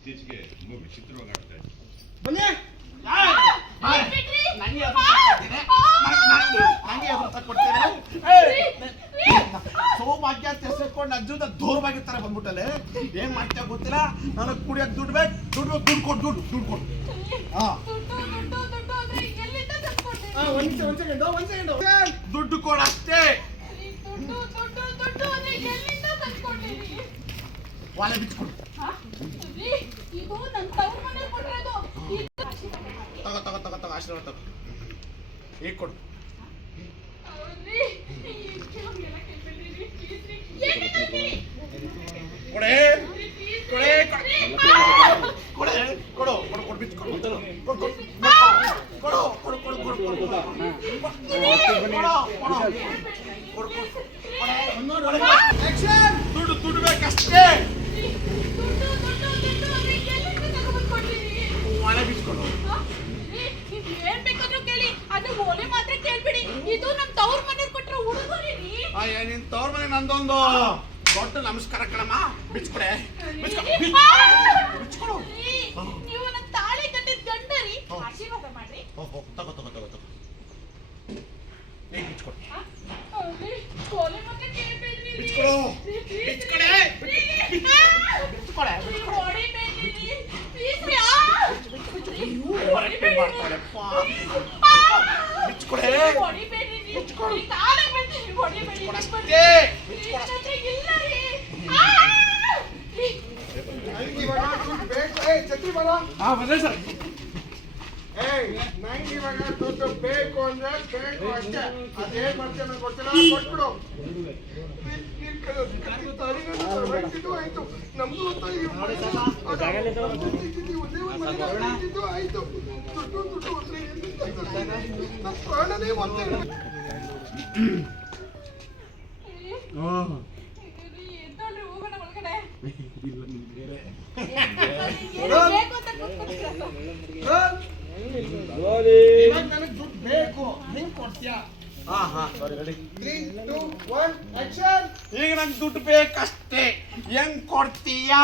ಇತ್ತೀಚೆಗೆ ತುಂಬಾ ವಿಚಿತ್ರವಾಗಿ ಆಡ್ತಾ ಇದ್ದೆ. ಬನ್ನಿ ಸೌಭಾಗ್ಯ ಅಂತ ಹೆಸರಿಟ್ಕೊಂಡು ಅಜ್ಜದ ದೂರವಾಗಿರ್ತಾರೆ ಬಂದ್ಬಿಟ್ಟಲೆ ಏನ್ ಮಾಡ್ತೀಯ ಗೊತ್ತಿಲ್ಲ. ನನಗೆ ಕುಡಿಯೋಕೆ ದುಡ್ಡು ಬೇಕು, ದುಡ್ಡು ಕೊಡು, ದುಡ್ಡು ಕೊಡು. ಒಂದ್ ಸೆಕೆಂಡ್ ದುಡ್ಡು ಕೊಡು ಅಷ್ಟೇ. ಒಲೆ ಬಿಚ್ಕೊಡು. ತಗೋ ಆಶೀರ್ವಾದ ತಗೋ. ಈಗ ಕೊಡು. ಕೊಡೆ ಕೊಡೆ ಕೊಡೆ ಕೊಡು ಕೊಡು ಕೊಡು ಬಿಚ್ಕೊಡು. ಕೊಡು ಕೊಡು ಕೊಡು ಕೊಡು ಕೊಡು ದುಡ್ಡು ದುಡ್ಡು ಬೇಕಷ್ಟೇ. ಒಲೆ ಬಿಚ್ಕೊಡು. ನಿನ್ ತವ್ರ ಮನೆ ನಂದೊಂದು ದೊಡ್ಡ ನಮಸ್ಕಾರ ಕಣಮ್ಮ. ಬಿಚ್ಕೊಡೆ ಬಿಚ್ಕೊಡು. ನೀವು ನನ್ನ ತಾಳಿ ಕಟ್ಟಿದ ಗಂಡರಿ, ಆಶೀರ್ವಾದ ಮಾಡ್ರಿ. ತಗೋ ತಗೋ ತಗೋ ತಗೋ. ಈಗ ಬಿಚ್ಕೊಡು. ಬಿಚ್ಕೊಡು ಬಿಚ್ಕೊಡೆ ಬಿಚ್ಕೊಡೆ ದುಡ್ಡು ಬೇಕು ಅಂದ್ರೆ ಬೇಕು ಅಷ್ಟೇ. ಅದೇನ್ ಮಾಡ್ತೇನೆ ಗೊತ್ತಿಲ್ಲ, ಕೊಟ್ಬಿಡು. ಆಯ್ತು ನಮ್ದು ಆಯ್ತು. ದುಡ್ಡು ನಮ್ಮ ಪ್ರಾಣನೇ ಒಂದೇ. ನನಗೆ ದುಡ್ಡು ಬೇಕು, ಹೆಂಗ್ ಕೊಡ್ತೀಯಾ? ಈಗ ನಂಗೆ ದುಡ್ಡು ಬೇಕಷ್ಟೇ, ಹೆಂಗ್ ಕೊಡ್ತೀಯಾ?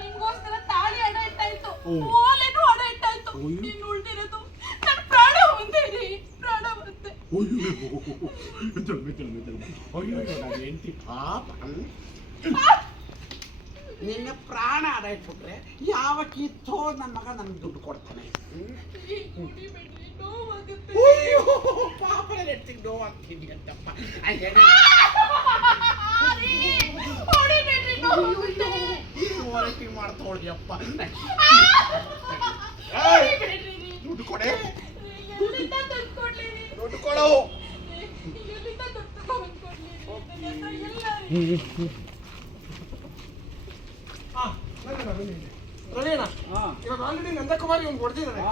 ನಿಮ್ಗೋಸ್ಕರ ತಾಳಿ ಅಡ ಇಟ್ಟಾಯ್ತು, ಓಲೆನೂ ಅಡ ಇಟ್ಟಾಯ್ತು. ನೀನು ಉಳ್ದಿರೋದು ನನ್ನ ಪ್ರಾಣ ಒಂದೇರಿ, ಪ್ರಾಣ ಒಂದೇ. ನಿನ್ನ ಪ್ರಾಣ ಅಡ ಇಟ್ಬಿಟ್ರೆ ಯಾವ ಕಿತ್ತೋ ನನ್ನ ಮಗ ನನ್ಗೆ ದುಡ್ಡು ಕೊಡ್ತಾನೆ. ಪಾಪ ನೆಟ್ಟಿಗೆ ನೋವಾಗ್ತೀನಿ ಅಂತಪ್ಪ. ಮಾಡ್ತೋಳಿಯಪ್ಪ. ದುಡ್ಡು ಕೊಡೆ, ದುಡ್ಡು ಕೊಡು. ರವಿಯಣ್ಣ, ಇವಾಗ ಆಲ್ರೆಡಿ ನಂದಕುಮಾರಿ ಒಂದು ಹೊಡೆದಿದ್ದಾರೆ.